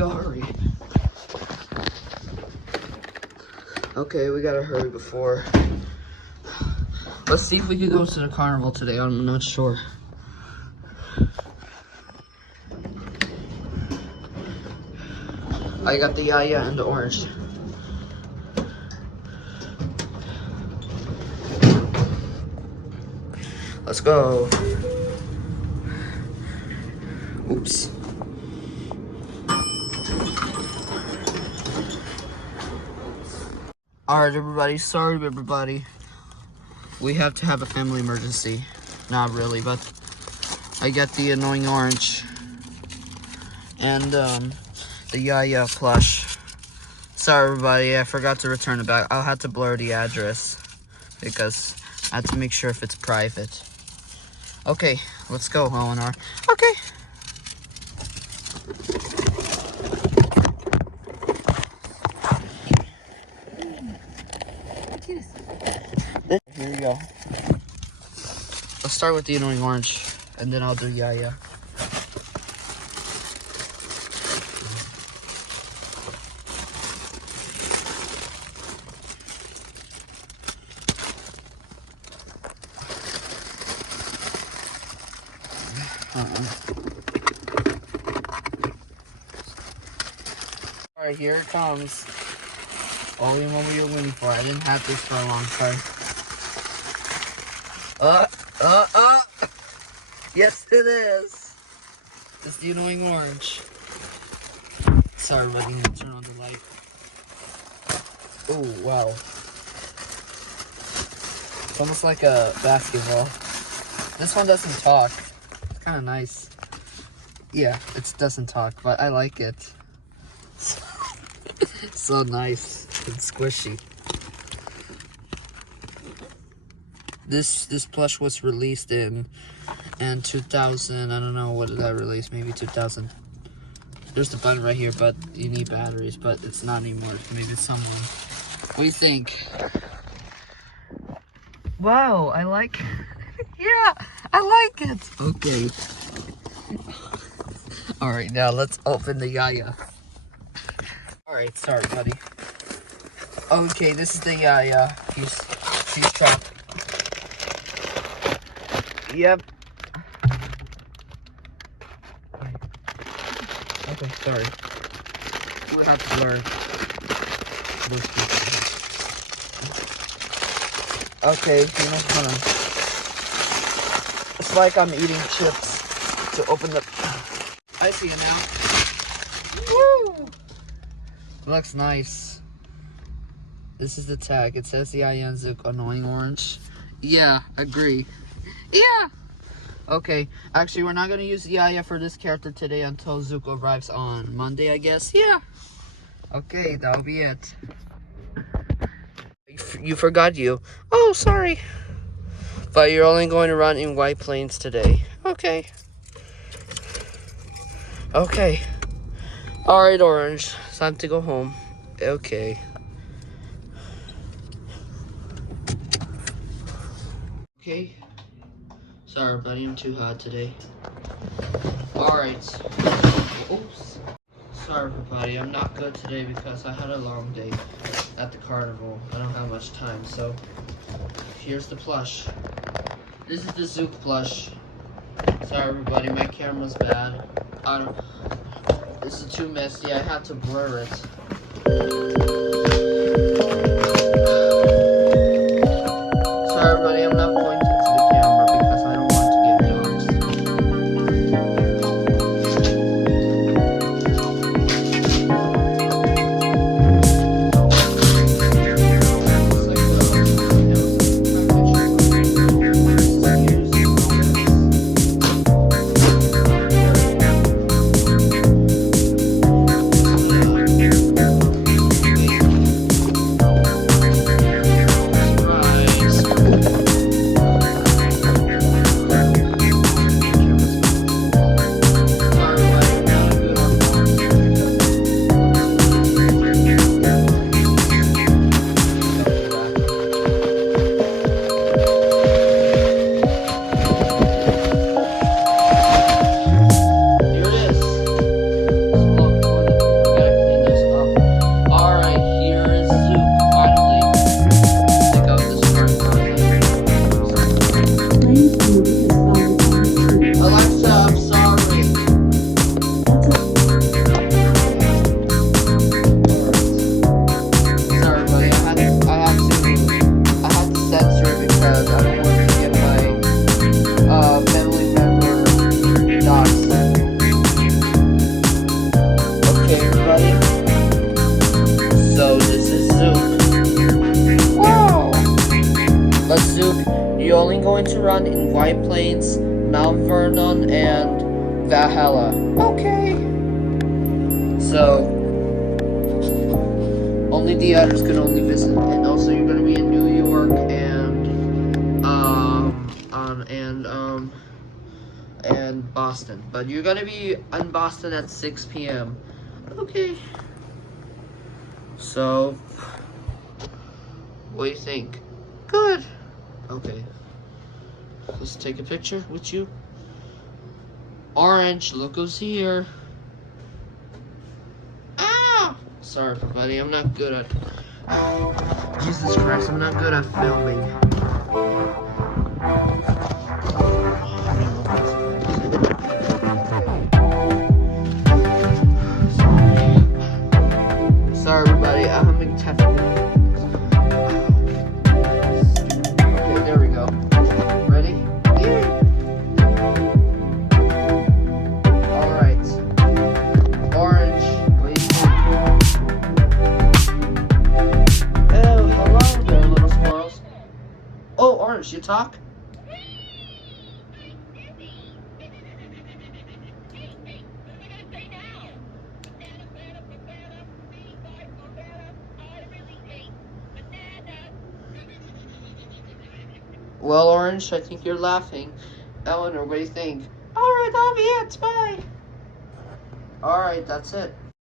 go, hurry. Okay, we gotta hurry before. Let's see if we can go to the carnival today. I'm not sure. I got the Yaya and the orange. Let's go. Oops. Alright, everybody. Sorry, everybody. We have to have a family emergency. Not really, but I got the annoying orange and the Yaya plush. Sorry, everybody. I forgot to return it back. I'll have to blur the address because I have to make sure if it's private. Okay, let's go, Elinor. Okay. Here you go. Let's start with the annoying orange, and then I'll do Yaya. Alright, here it comes. Only one we were waiting for. I didn't have this for a long time. Yes, it is. It's the annoying orange. Sorry, but I need to turn on the light. Oh, wow. It's almost like a basketball. This one doesn't talk. It's kind of nice. Yeah, it doesn't talk, but I like it. So nice and squishy. This plush was released in 2000. I don't know what did that release. Maybe 2000. There's the button right here, but you need batteries. But it's not anymore. Maybe it's someone. What do you think? Wow, I like. Yeah, I like it. Okay. All right, now let's open the Yaya. All right, sorry, buddy. Okay, this is the Yaya. He's trapped. Yep. Okay, sorry. We'll have to blur those people. Okay, you know, hold on. It's like I'm eating chips to open the. I see it now. Woo! Looks nice. This is the tag. It says the Yaya and Zouk annoying orange. Yeah, agree. Yeah. Okay. Actually, we're not gonna use Yaya for this character today until Zouk arrives on Monday, I guess. Yeah. Okay, that'll be it. You forgot you. Oh, sorry. But you're only going to run in White Plains today. Okay. Okay. Alright, Orange. It's time to go home. Okay. Okay. Sorry, buddy. I'm too hot today. Alright. Oops. Sorry, everybody. I'm not good today because I had a long day at the carnival. I don't have much time, so here's the plush. This is the Zouk plush. Sorry, everybody. My camera's bad. This is too messy. I had to blur it. Sorry, everybody. I'm not pointing to the camera because I don't want to get to run in White Plains, Mount Vernon, and Valhalla. Okay. So, only the others can only visit. And also you're gonna be in New York and Boston. But you're gonna be in Boston at 6 p.m. Okay. So, what do you think? Good. Okay. Let's take a picture with you. Orange, look who's here. Ah! Sorry, buddy, I'm not good at... Jesus Christ, I'm not good at filming. Sorry, everybody, I'm having technical. Okay, there we go. Ready? Alright. Orange, what do you think? Oh, hello there, little squirrels. Oh, Orange, you talk? Well, Orange, I think you're laughing. Elinor, what do you think? Alright, that'll be it. Bye. Alright, that's it.